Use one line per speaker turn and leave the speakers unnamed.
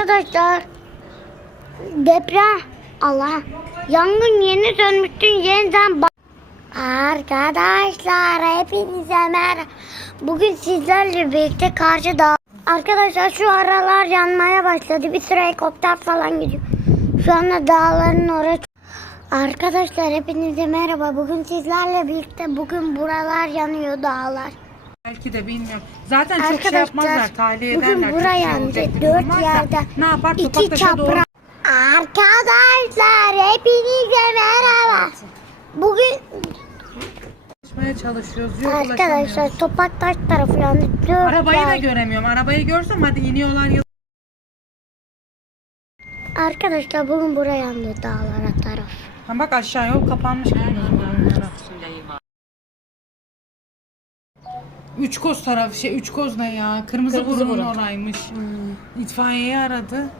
Arkadaşlar deprem Allah yangın yeni sönmüştü yeniden Arkadaşlar hepinize merhaba. Bugün sizlerle birlikte karşı dağ. Arkadaşlar şu aralar yanmaya başladı. Bir sürü helikopter falan gidiyor. Şu anda dağların oraya. Arkadaşlar hepinize merhaba. Bugün sizlerle birlikte bugün buralar yanıyor dağlar.
Belki de bilmiyorum. Zaten çok şey
Arkadaşlar,
yapmazlar. Tahliye
bugün
ederler.
buraya
Çok şey bir
Dört yerde
Ne yapar?
İki
Topaktaş'a doğru
çapraz. Arkadaşlar hepinize merhaba. Bugün
ulaşmaya çalışıyoruz. Yok
arkadaşlar
ulaşamıyoruz.
Topaktaş tarafı yandı. Dört
Arabayı da
yer-
göremiyorum. Arabayı görsem hadi iniyorlar. yıl-
Arkadaşlar bugün buraya yandı dağlara taraf.
Ha bak aşağı yol kapanmış. Üç koz tarafı şey üç koz ne ya? Kırmızı,
Kırmızı
burun
burun.
oraymış. İtfaiyeyi aradı.